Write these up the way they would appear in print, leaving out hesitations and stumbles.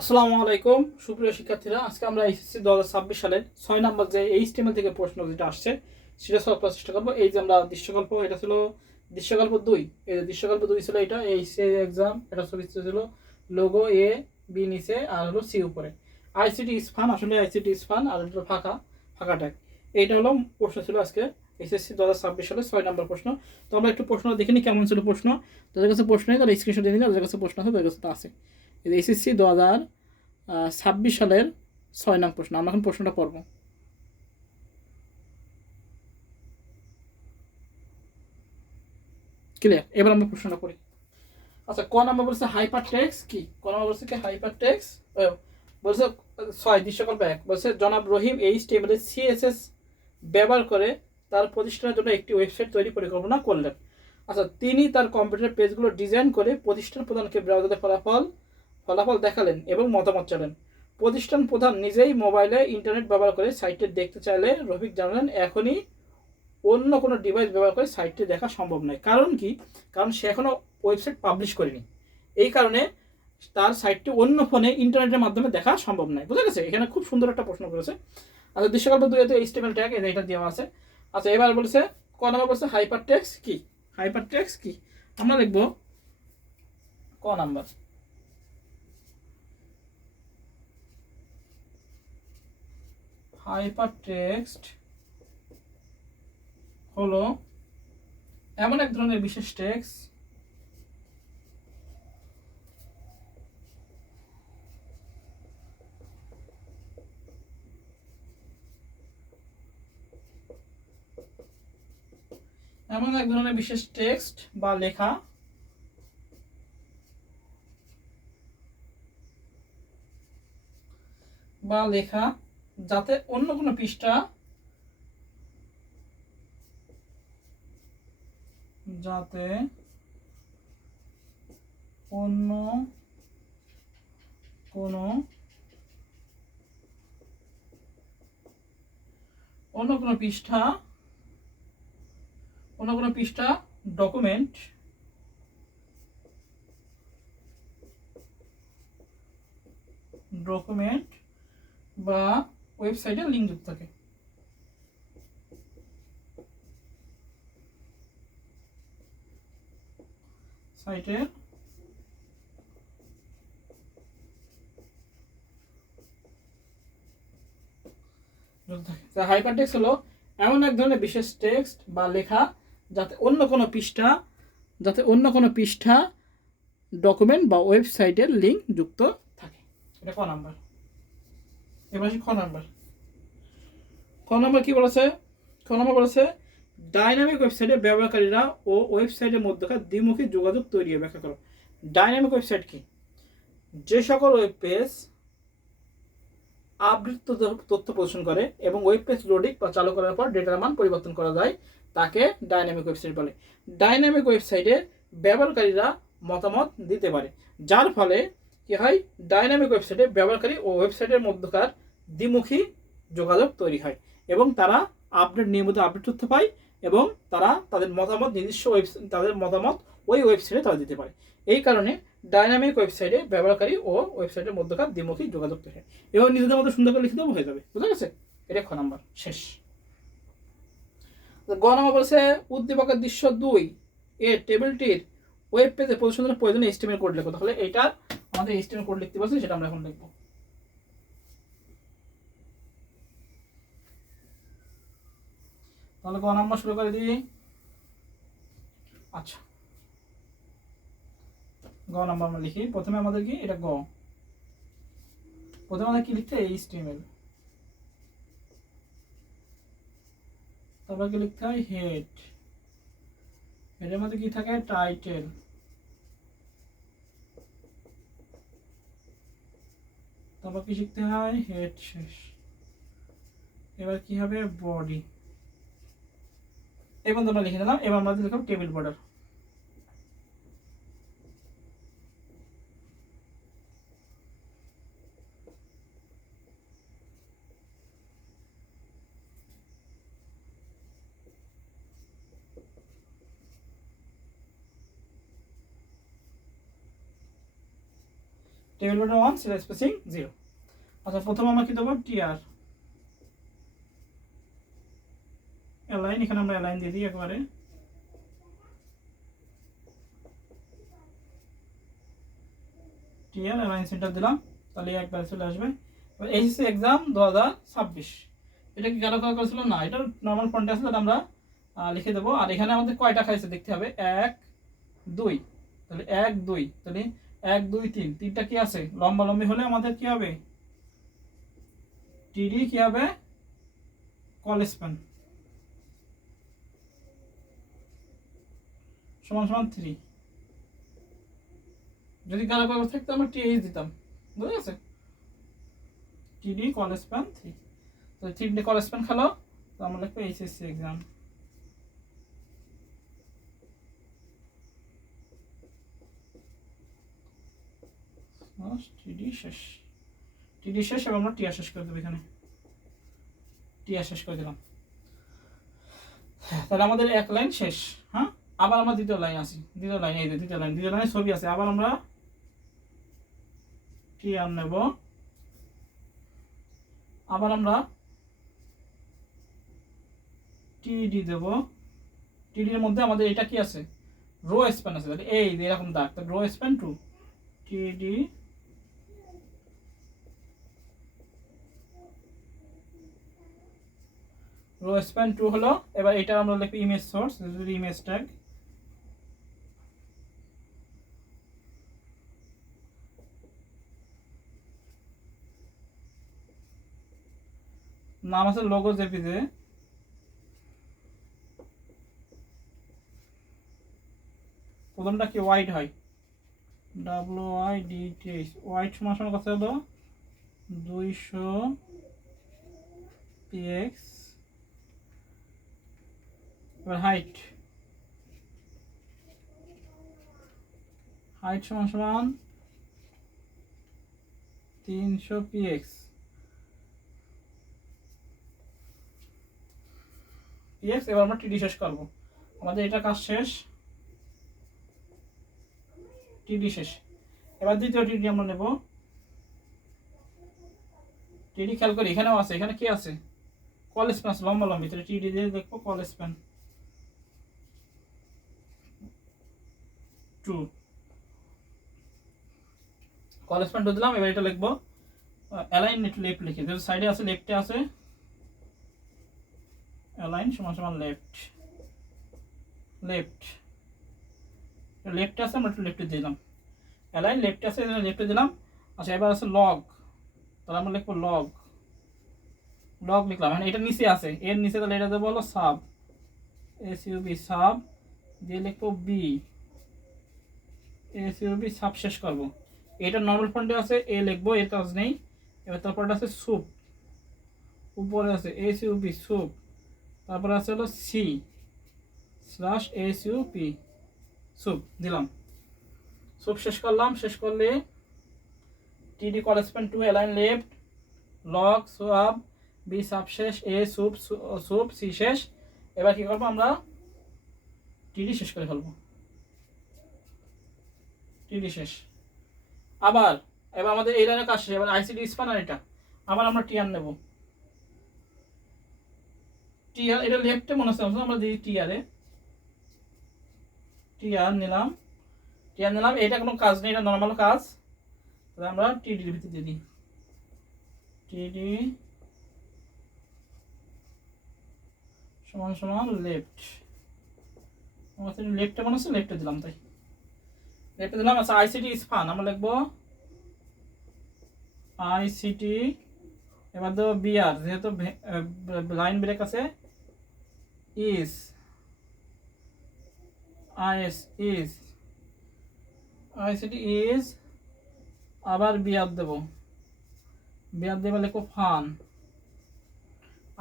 আসসালামু আলাইকুম সুপ্রিয় শিক্ষার্থীরা, আজকে আমরা এসএসসি 2026 সালের 6 নম্বর যে এইচটিএমএল থেকে প্রশ্ন যেটা আসছে সেটা সলভ করার চেষ্টা করবো। এই যে আমরা দৃশ্যকল্প, এটা ছিল দৃশ্যকল্প 2। এই যে দৃশ্যকল্প 2 ছিল, এটা এইচএসসি এক্সাম, এটা ছবি ছিল লোগো এ বি নিচে আর হলো সি উপরে। আইসিটি ইজ ফান, আসলে আইসিটি ইজ ফান, আর এটা ফাঁকা ফাঁকা ট্যাগ। এইটা হলো প্রশ্ন ছিল আজকে এসএসসি 2026 সালে 6 নম্বর প্রশ্ন। তো আমরা একটু প্রশ্ন দেখে নিই কেমন ছিল প্রশ্ন। তাদের কাছে প্রশ্ন নেই তারা স্ক্রিনশট দিয়ে দিন, তাদের কাছে প্রশ্ন আছে তাদের কাছে তো আছে। এসএসসি 2026 সালের 6 নং প্রশ্ন। আমরা এখন প্রশ্নটা পড়ব। ক্লিয়ার? এবার আমরা প্রশ্নটা পড়ি। আচ্ছা, ক নাম্বার বলছে হাইপার টেক্সট কি? ক নাম্বার বলছে কি হাইপার টেক্সট বলছে 6 দৃশ্যকল্প 1 বলছে জনাব রহিম এইচটিএমএল সিএসএস ব্যবহার করে তার প্রতিষ্ঠানের জন্য একটি ওয়েবসাইট তৈরি পরিকল্পনা করলেন। আচ্ছা, তিনি তার কম্পিউটার পেজগুলো ডিজাইন করে প্রতিষ্ঠান প্রধানকে ব্রাউজারে ফলাফল দেখালেন এবং মতামত চাইলেন। প্রতিষ্ঠান প্রধান নিজেই মোবাইলে ইন্টারনেট ব্যবহার করে সাইটটি দেখতে চাইলে রফিক জানালেন এখনই অন্য কোনো ডিভাইস ব্যবহার করে সাইটটি দেখা সম্ভব নয়। কারণ কি? কারণ সে এখনও ওয়েবসাইট পাবলিশ করেনি, এই কারণে তার সাইটটি অন্য ফোনে ইন্টারনেটের মাধ্যমে দেখা সম্ভব নয়। বুঝা গেছে? এখানে খুব সুন্দর একটা প্রশ্ন করেছে। আচ্ছা, দৃশ্যকল্প 2 এইচটিএমএল ট্যাগ এটা দেওয়া আছে। আচ্ছা, এবার বলছে ক নাম্বার বলছে হাইপার টেক্সট কি? হাইপার টেক্সট কি? আমরা লিখব ক নাম্বার। হাইপার টেক্সট হলো এমন এক ধরনের বিশেষ টেক্সট এমন এক ধরনের বিশেষ টেক্সট বা লেখা যাতে অন্য কোনো পৃষ্ঠা যাতে অন্য কোনো পৃষ্ঠা ডকুমেন্ট বা ওয়েবসাইটের লিঙ্ক যুক্ত থাকে। সাইটের হাইপারটেক্সট হলো এমন এক ধরনের বিশেষ টেক্সট বা লেখা যাতে অন্য কোনো পৃষ্ঠা ডকুমেন্ট বা ওয়েবসাইটের লিঙ্ক যুক্ত থাকে। এটা ক নাম্বার। এবার খ নাম্বার কি বলেছে? খ নাম্বার বলেছে ডাইনামিক ওয়েবসাইটে ব্যবহারকারীরা ও ওয়েবসাইটের মধ্যকার দ্বিমুখী যোগাযোগ তৈরি ব্যাখ্যা করো। ডাইনামিক ওয়েবসাইট কি? যে সকল ওয়েব পেজ আবৃত তথ্য প্রদর্শন করে এবং ওয়েব পেজ লোডিং বা চালু করার পর ডেটার মান পরিবর্তন করা যায় তাকে ডাইনামিক ওয়েবসাইট বলে। ডাইনামিক ওয়েবসাইটে ব্যবহারকারীরা মতামত দিতে পারে, যার ফলে কি হয়? ডাইনামিক ওয়েবসাইটে ব্যবহারকারী ও ওয়েবসাইটের মধ্যকার দ্বিমুখী যোগাযোগ তৈরি হয় এবং তারা নিয়মিত আপডেট তথ্য পায় এবং তারা তাদের মতামত ওই ওয়েবসাইটে তারা দিতে পারে। এই কারণে ডাইনামিক ওয়েবসাইটে ব্যবহারকারী ও ওয়েবসাইটের মধ্যকার দ্বিমুখী যোগাযোগ তৈরি হয়। এবং নিজেদের মধ্যে সুন্দর করে লিখে দেবো, হয়ে যাবে। বুঝা গেছে? এটা খ নাম্বার শেষ। গ নাম্বার বলছে উদ্দীপকের দৃশ্য 2 এর টেবিলটির ওয়েব পেজে প্রদর্শনের প্রয়োজনে এইচটিএমএল কোড লেখো। তাহলে এটা আমাদের এইচটিএমএল কোড লিখতে বলছে, সেটা আমরা এখন লিখবো। তাহলে গ নাম্বার শুরু করে দিই। আচ্ছা, গ নাম্বার আমরা লিখি। প্রথমে আমাদের কি এটা প্রথমে আমাদের কি লিখতে হয়? এইচটিএমএল। তারপর কি লিখতে হয়? হেড। হেডের মধ্যে কি থাকে? টাইটেল। তারপর কি শিখতে হয়? হেড শেষ। এবার কি হবে? বডি। এবং তোমরা লিখে দিলাম। এবার আমাদের লিখব table border. Table border 1 serial spacing 0। আচ্ছা প্রথমে আমরা কি দেবো টিআর অ্যালাইন, এখানে আমরা অ্যালাইন দিয়ে দিই একবারে। টিআর অ্যালাইন সেন্টার দিলাম, তাহলে একবার চলে আসবে। এবার এইচএসসি এক্সাম 2026 এটা কি কারো কারো করেছিল না, এটা নর্মাল ফন্টে আছে, আমরা লিখে দেবো। আর এখানে আমাদের কয়টা খাইছে দেখতে হবে, 1 2, তাহলে 1 2, তাহলে 1 2 3, তিনটা কি আছে লম্বা লম্বি হলে আমাদের কি হবে টিডি কি হবে কল স্প্যান সমান সমান 3। যদি কারো কারো থাকতো আমরা টিএইচ দিতাম, বুঝে গেছে, টিডি কল স্প্যান 3। তো 3 কল স্প্যান খেলো, তো আমরা লিখবো এইচএসসি এক্সাম। টিডি শেষ, টিডি শেষ, এবং আমরা টিআর শেষ করে দেবো, এখানে টিআর শেষ করে দিলাম। তাহলে আমাদের এক লাইন শেষ। হ্যাঁ, আবার আমরা দ্বিতীয় লাইন আসি, দ্বিতীয় লাইন এই যে দ্বিতীয় লাইনের ছবি আছে, আবার আমরা টিআর নেব, আবার আমরা টিডি দেব। টিডির মধ্যে আমাদের এটা কি আছে রো স্প্যান আছে, তাহলে এই যে এরকম দাগ, তাহলে রো স্প্যান 2 টিডি রো স্প্যান 2 হলো। এবার এটা আমরা লিখব ইমেজ সোর্স, ইমেজ ট্যাগ, নাম আছে লোগো জেপিজে, প্রথমটা কি ওয়াইড হয়, WYDTH, ওয়াইড সমান সমান কত হলো 200 px। এবার হাইট, হাইট সমান সমান 300 px। এবার আমরা টিডি শেষ করবো, আমাদের এটা কাজ শেষ, টিডি শেষ। এবার দ্বিতীয় টিডি আমরা নেব, টিডি খেয়াল করি এখানেও আছে, এখানে কি আছে কল স্প্যান লম্বা লম্বি, তাহলে টিডি দিয়ে দেখবো কল স্প্যান 2, কল স্প্যান 2 দিলাম। এবার এটা লিখবো অ্যালাইন লেফট লিখি, যেহেতু সাইডে আছে লেফটে আছে, অ্যালাইন সমান সমান লেফট, লেফট লেফটে আছে, আমরা একটু লেফটে দিলাম, অ্যালাইন লেফটে আছে লেফটে দিলাম। আচ্ছা এবার আছে লগ, তাহলে আমরা লিখবো লগ, লগ লিখলাম, মানে এটা নিচে আছে, এর নিচে, তাহলে এটা দেবো হলো সাব, এসইউবি সাব দিয়ে লিখবো বি, এসইউবি সাব শেষ করবো। এটা নর্মাল ফন্টে আছে, এ লিখবো, এর কাজ নেই। এবার তারপরটা আছে সুপ, উপরে আছে এসইউবি সুপ, তারপরে আছে হলো সি স্ল্যাশ এসইউপি সুপ দিলাম, সুপ শেষ করলাম। শেষ করলে TD colspan 2 align left, log sub B sub শেষ, এ সুপ সুপ সি শেষ। এবার কি করবো আমরা টিডি শেষ করে ফেলবো, টিডি শেষ। আবার এবার আমাদের এই লাইনের কাজ শেষ, এবার আইসিডি স্প্যানার এটা আবার আমরা টিআর নেব, টিআর এটা লেফটে মনে হচ্ছে, আমরা দিই টিআরে, টিআর নিলাম, টিআর নিলাম, এটা কোনো কাজ নেই, এটা নর্মাল কাজ, তাহলে আমরা টিডির ভিতরে দিয়ে দিই, টিডি সমান সমান লেফট, আমাদের লেফটে মনে হচ্ছে লেফটে দিলাম, তাই লেফটে দিলাম। আচ্ছা আইসিটি স্পান আমরা লিখবো আইসিটি, এবার দেবো বিআর, যেহেতু লাইন ব্রেক আছে, is is is ICT is, আবার বিআর দেবো, বিআর দেবে লিখবো ফান,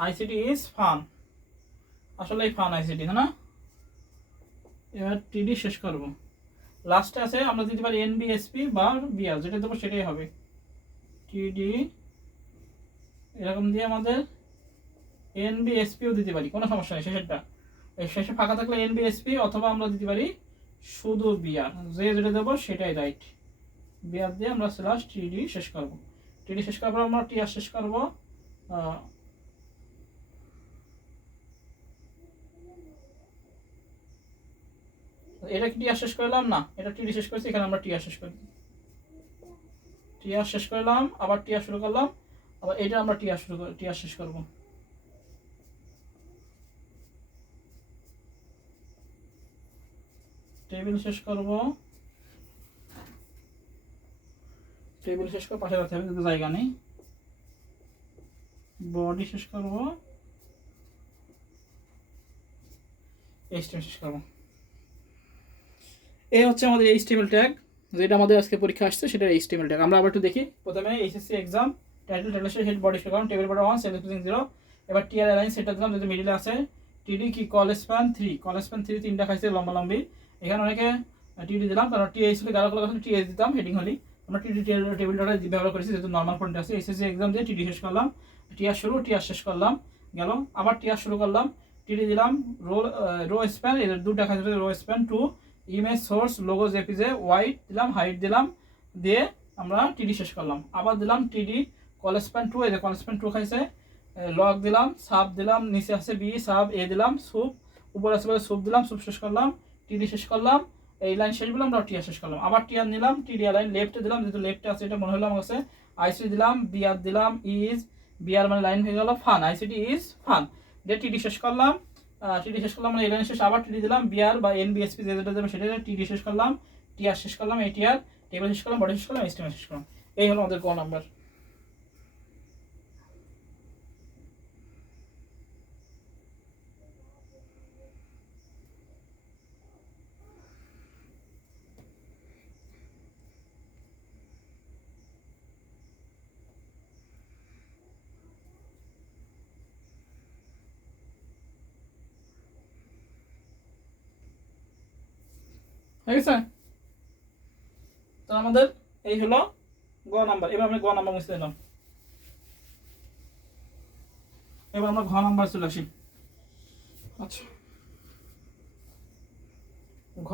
আইসিটি ইজ ফান, আসলে এই ফান আইসিটি না। এবার টিডি শেষ করবো, লাস্টে আছে আমরা দিতে পারি এনবিএসপি বা বিআর, যেটা দেবো সেটাই হবে, টিডি এরকম দিয়ে আমাদের এনবিএসপিও দিতে পারি, কোনো সমস্যা নেই। শেষেরটা এই শেষে ফাঁকা থাকলে এনবিএসপি, অথবা আমরা দিতে পারি শুধু বিআর, যে যেটা দেবো সেটাই রাইট। বিআর দিয়ে আমরা স্ল্যাশ টিডি শেষ করব। টিডি শেষ করার পর আমরা টিআর শেষ করব। এটা কি টিআর শেষ করলাম না, এটা টিডি শেষ করেছি, এখানে আমরা টিআর শেষ করি। টিআর শেষ করলাম, আবার টিআর শুরু করলাম, আবার এটা আমরা টিআর শেষ করব। টেবিল শেষ করব, টেবিল শেষ করে পাশে রাখতে হবে কিন্তু জায়গা নেই। বডি শেষ করব, এইচটিএমএল শেষ করব। এই হচ্ছে আমাদের এইচটিএমএল ট্যাগ, যেটা আমাদের আজকে পরীক্ষা আসছে সেটা এইচটিএমএল ট্যাগ। আমরা আবার একটু দেখি। প্রথমে HSC exam title, head, body কারণ টেবিল বর্ডার 1 সেল স্পেসিং 0। এবার টিআর অ্যালাইন সেটটা দিলাম যেটা মিডলে আছে। টিডি কি কল স্প্যান 3, কল স্প্যান 3 তিনটা খাইছে লম্বা লম্বি। এখানে অনেকে টিডি দিলাম, কারণ টিএইচ হলে গাঢ় কলার কাছে টিএইচ দিতাম হেডিং হলি। আমরা টিডি টেবিলটা ব্যবহার করেছি যেহেতু নর্মাল ফন্টে আছে। এইচএসসি এক্সাম দিয়ে টিডি শেষ করলাম, টিআর শুরু, টিআর শেষ করলাম, গেল। আবার টিআর শুরু করলাম, টিডি দিলাম, রো স্প্যান এদের দুটো খাইছে, rho span 2, image source logo JPJ white দিলাম, হাইট দিলাম, দিয়ে আমরা টিডি শেষ করলাম। আবার দিলাম টিডি কল স্প্যান 2, এই যে কল স্প্যান 2 খাইছে, লগ দিলাম, সাব দিলাম, নিচে আছে বি, সাব এ দিলাম, সুপ উপর আছে বলে সুপ দিলাম, সুপ শেষ করলাম, টিডি শেষ করলাম। এই লাইন শেষ বলে আমরা টিআর শেষ করলাম। আবার টিআর নিলাম, টিডি লাইন লেফটে দিলাম, যেহেতু লেফটে আছে এটা মনে হলো আমার কাছে। আইসি দিলাম, বিআর দিলাম, ইজ বিআর মানে লাইন হয়ে গেল ফান, আইসিটি ইজ ফান, দিয়ে টিডি শেষ করলাম। টিডি শেষ করলাম মানে এই লাইন শেষ। আবার টিডি দিলাম, বিআর বা এনবিএসপি যেটা দেবে সেটা টিডি শেষ করলাম, টিআর শেষ করলাম, এই টিআর টেবিল শেষ করলাম, বডি শেষ করলাম, এইচটিএমএল শেষ করলাম। এই হলো আমাদের ক নাম্বার। হয়ে গেছে? তো আমাদের এই হলো গ নাম্বার। এবার আমি গ নাম্বার মুছে দিলাম। এবার আমরা ঘ নাম্বার চলে আসি। আচ্ছা, ঘ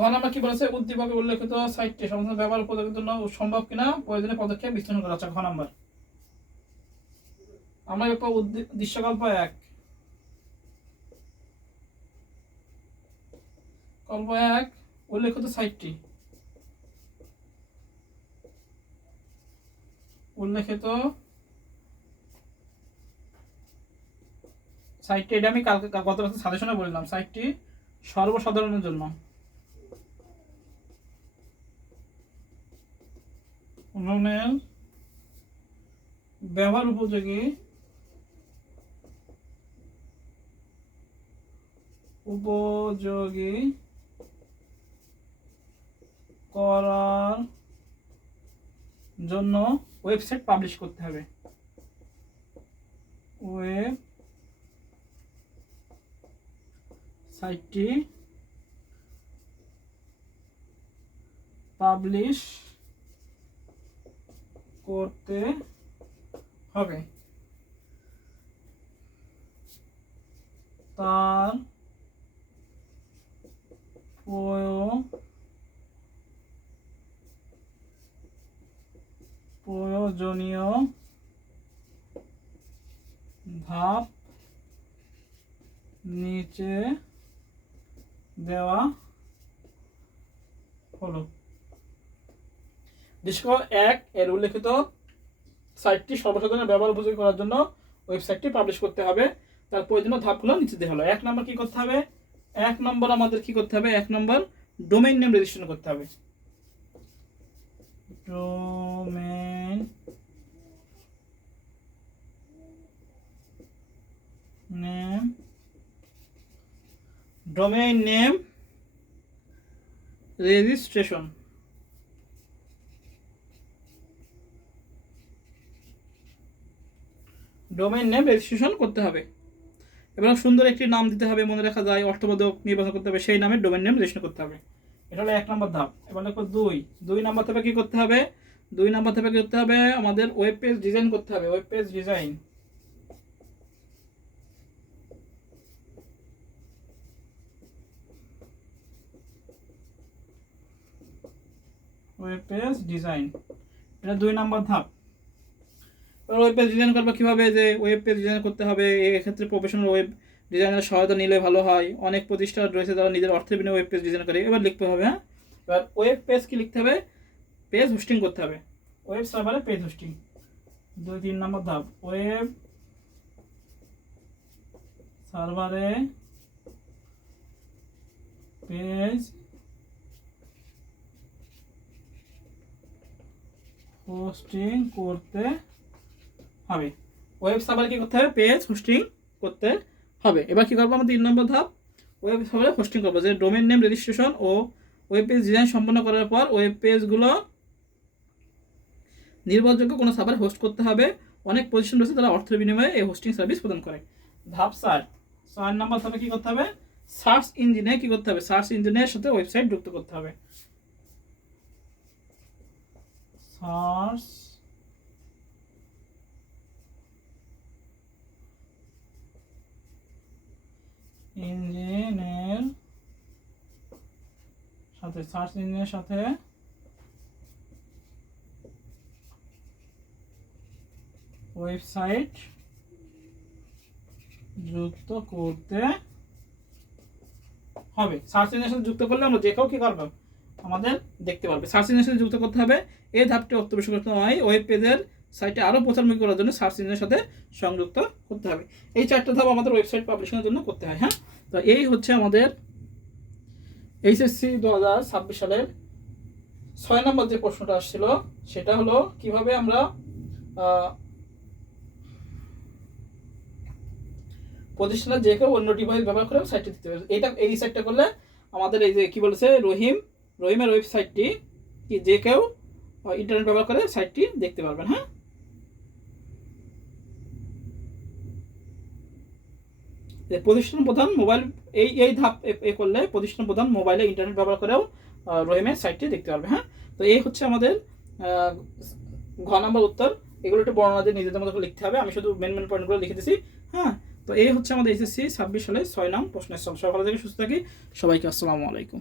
ঘ নাম্বার কি বলেছে? উদ্দীপকে উল্লেখিত সাইটটি সমাধান ব্যবহার উপযোগের জন্য সম্ভব কিনা প্রয়োজনীয় পদক্ষেপ বিশ্লেষণ করা। আচ্ছা, ঘ নাম্বার আমরা একটু দৃশ্যকল্প 1, কল্প 1 উল্লেখিত সাইটটি, উল্লেখিত সাইটটি, এটা আমি কালকে গত বছর সাজেশনে বললাম, সাইটটি সর্বসাধারণের জন্য উন্নয়নের ব্যবহার উপযোগী করার জন্য ওয়েবসাইট পাবলিশ করতে হবে। সাইটটি পাবলিশ করতে হবে, তার প্রয়োজনীয় ধাপ নিচে দেওয়া হলো। দৃশ্যকল্প 1 এর উল্লেখিত সাইটটি সর্বসাধারণের ব্যবহার উপযোগী করার জন্য ওয়েবসাইটটি পাবলিশ করতে হবে, তার প্রয়োজনীয় ধাপগুলো নিচে দেওয়া হলো। 1 নম্বর কি করতে হবে? 1 নম্বর আমাদের কি করতে হবে? 1 নম্বর ডোমেইন নেম রেজিস্ট্রেশন করতে হবে। Domain name registration, domain name registration করতে হবে। এবং সুন্দর একটি নাম দিতে হবে, মনে রাখা যায়, অর্থবোধক নির্বাচন করতে হবে, সেই নামে ডোমেইন নেম রেজিস্ট্রেশন করতে হবে। এটা হলো 1 নম্বর ধাপ। এবার দেখো 2 নম্বর ধাপে কি করতে হবে? 2 নম্বর ধাপে কি করতে হবে? আমাদের ওয়েব পেজ ডিজাইন করতে হবে। Web page design, web page design, এটা 2 নম্বর ধাপ। ওয়েব পেজ ডিজাইন করবে কীভাবে, যে ওয়েব পেজ ডিজাইন করতে হবে, এক্ষেত্রে প্রফেশনাল ওয়েব ডিজাইনের সহায়তা নিলে ভালো হয়। অনেক প্রতিষ্ঠান রয়েছে যারা নিজের অর্থের বিনিময়ে ওয়েব পেজ ডিজাইন করে। এবার লিখতে হবে, হ্যাঁ, এবার ওয়েব পেজ কি লিখতে হবে, পেজ হোস্টিং করতে হবে, ওয়েব সার্ভারে পেজ হোস্টিং। 2-3 নম্বর ধাপ, ওয়েব সার্ভারে পেজ হোস্টিং করতে হবে। ওয়েব সার্ভারে কি করতে হবে, পেজ হোস্টিং করতে হবে। এবার কি করবো আমরা 3 নম্বর ধাপ, ওয়েব সার্ভারে হোস্টিং করবো, যে ডোমেন নেম রেজিস্ট্রেশন ও ওয়েব পেজ ডিজাইন সম্পন্ন করার পর ওয়েব পেজগুলো নির্ভরযোগ্য কোনো সার্ভারে হোস্ট করতে হবে। অনেক প্রতিষ্ঠান রয়েছে তারা অর্থের বিনিময়ে এই হোস্টিং সার্ভিস প্রদান করে। ধাপ 4 নম্বর ধাপে কি করতে হবে, সার্চ ইঞ্জিনে কি করতে হবে, সার্চ ইঞ্জিনের সাথে ওয়েবসাইট যুক্ত করতে হবে। সার্চ ইঞ্জিনের সাথে ওয়েবসাইট যুক্ত করতে হবে। সার্চ ইঞ্জিনের সাথে যুক্ত করলে আমরা যে কেউ কি করবে, আমাদের দেখতে পারবে। সার্চ ইঞ্জিনের সাথে যুক্ত করতে হবে, এই ধাপটি অত্যবশ্যক করতে হয়। ওয়েব পেজের সাইটে আরও প্রচারমুখী করার জন্য সার্চ ইঞ্জিনের সাথে সংযুক্ত করতে হবে। এই 4টা ধাপ আমাদের ওয়েবসাইট পাবলিশিংয়ের জন্য করতে হয়। হ্যাঁ, তো এই হচ্ছে আমাদের এইচএসসি 2026 সালের 6 নম্বর যে প্রশ্নটা আসছিল, সেটা হলো কিভাবে আমরা প্রতিষ্ঠানের যে কেউ অন্য ডিভাইস ব্যবহার করে সাইটটি দিতে পারবে। এই সাইটটা করলে আমাদের এই যে কি বলেছে রহিমের ওয়েবসাইটটি কি যে কেউ ইন্টারনেট ব্যবহার করে সাইটটি দেখতে পারবেন। হ্যাঁ, প্রতিষ্ঠান প্রধান মোবাইল, এই ধাপ করলে প্রতিষ্ঠান প্রধান মোবাইলে ইন্টারনেট ব্যবহার করেও রহিমের সাইটটি দেখতে পারবে। হ্যাঁ, তো এই হচ্ছে আমাদের ঘ নম্বর উত্তর। এগুলো একটু বর্ণনা দিয়ে নিজেদের মতো লিখতে হবে, আমি শুধু মেন পয়েন্টগুলো লিখে দিচ্ছি। হ্যাঁ, তো এই হচ্ছে আমাদের এইচএসসি 26 সালে 6 নং প্রশ্নের সব। সকাল থেকে সুস্থ থাকি, সবাইকে আসসালামু আলাইকুম।